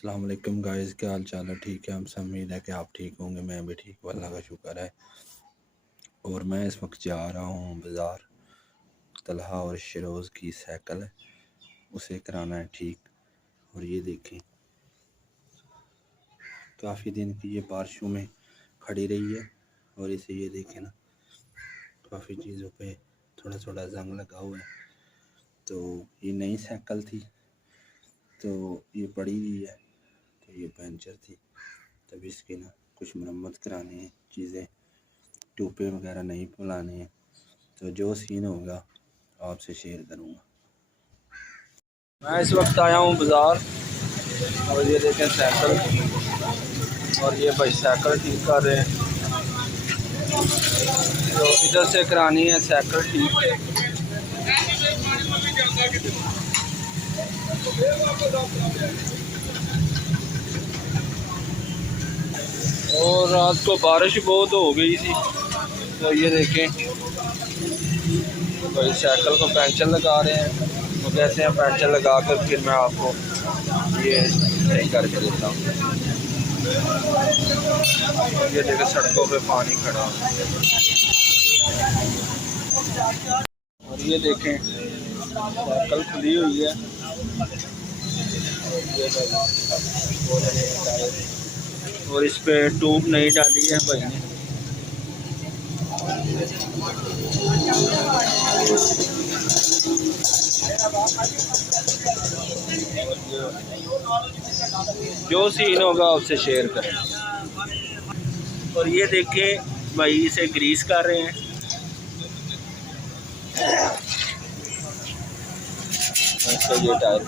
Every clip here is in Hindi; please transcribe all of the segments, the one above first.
अस्सलाम वालेकुम गाइस, क्या हाल चाल है? ठीक है, हम सब उम्मीद है कि आप ठीक होंगे। मैं भी ठीक हूँ, अल्लाह का शुक्र है। और मैं इस वक्त जा रहा हूँ बाज़ार। तलहा और शरोज़ की साइकिल है, उसे कराना है ठीक। और ये देखें, काफ़ी दिन की ये बारिशों में खड़ी रही है। और इसे ये देखें ना, काफ़ी चीज़ों पे थोड़ा थोड़ा जंग लगा हुआ है। तो ये नई साइकिल थी, तो ये पड़ी हुई है, तो ये पंचर थी। तब इसकी ना कुछ मरम्मत करानी है, चीज़ें टूपे वगैरह नहीं फुलाने हैं। तो जो सीन होगा आपसे शेयर करूँगा। मैं इस वक्त आया हूँ बाज़ार, और ये देखें साइकिल, और ये भाई साइकिल ठीक कर रहे हैं। तो इधर से करानी है साइकिल ठीक। और रात को बारिश बहुत हो गई थी, तो ये देखें भाई साइकिल को पंचर लगा रहे हैं। तो कहते हैं पंचर लगा कर फिर मैं आपको ये सही करके देता हूँ। ये देखें सड़कों पे पानी खड़ा, और ये देखें साइकिल खुली हुई है। और इस पे ट्यूब नहीं डाली है भाई ने। जो सीन होगा आपसे शेयर करें। और ये देखें भाई इसे ग्रीस कर रहे हैं। तो ये टायर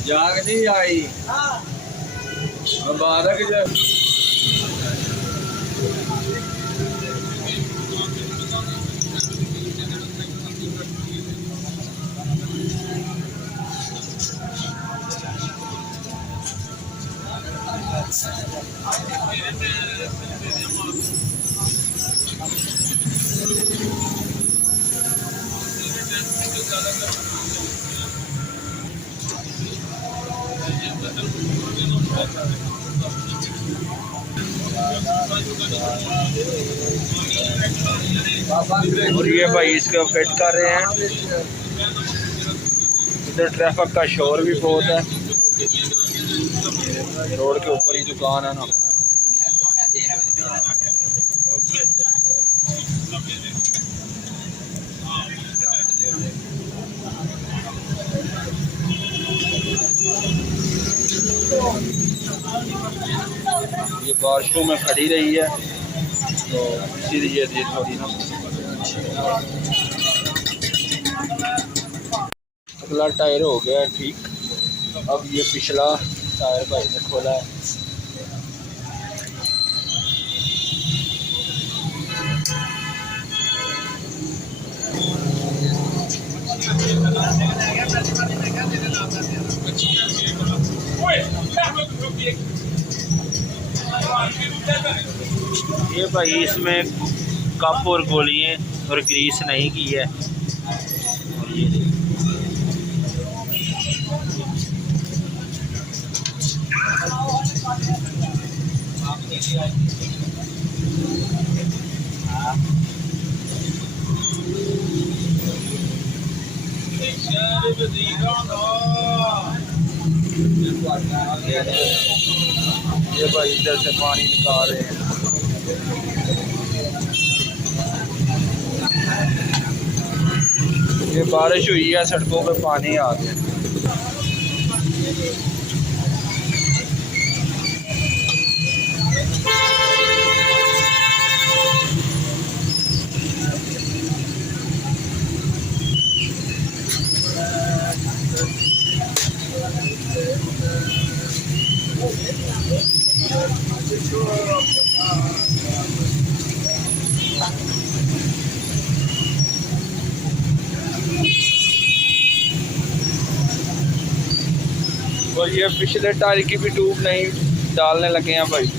जाग नहीं आई मुबारक जब और ये भाई इसको फिट कर रहे हैं। इधर ट्रैफिक का शोर भी बहुत है, रोड के ऊपर ही दुकान है ना। ये बारिशों में खड़ी रही है, तो इसीलिए ये थोड़ी ना। अगला टायर हो गया ठीक। अब ये पिछला टायर भाई ने खोला है। ये भाई इसमें कप और गोलियां और ग्रीस नहीं की है। और ये भाई इधर से पानी निकाल रहे हैं। ये बारिश हुई है, सड़कों पे पानी आ गया। और ये पिछले टायर की भी ट्यूब नहीं डालने लगे हैं भाई।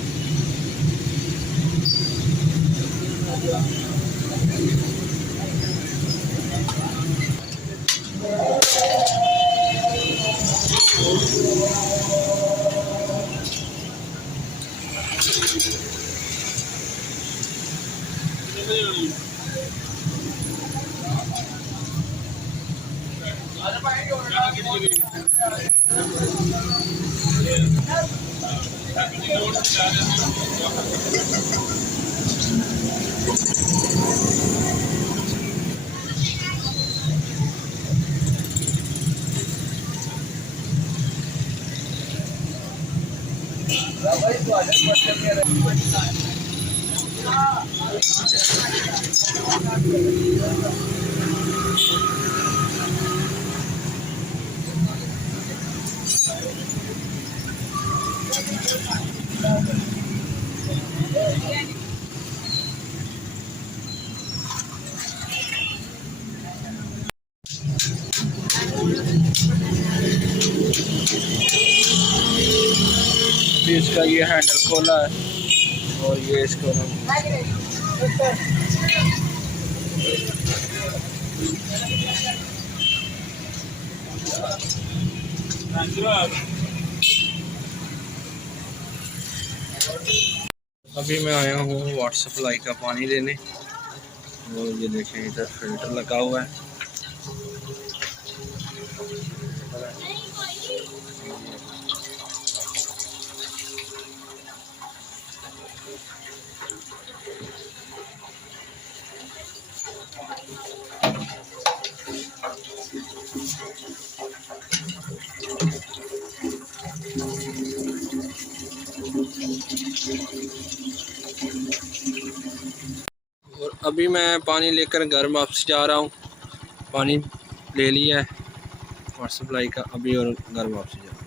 इसका ये हैंडल खोला है और ये इसको अभी मैं आया हूँ वाटर सप्लाई का पानी लेने और ये देखें इधर फिल्टर लगा हुआ है। और अभी मैं पानी लेकर घर वापस जा रहा हूँ। पानी ले लिया है वाटर सप्लाई का अभी और घर वापस जा रहा हूँ।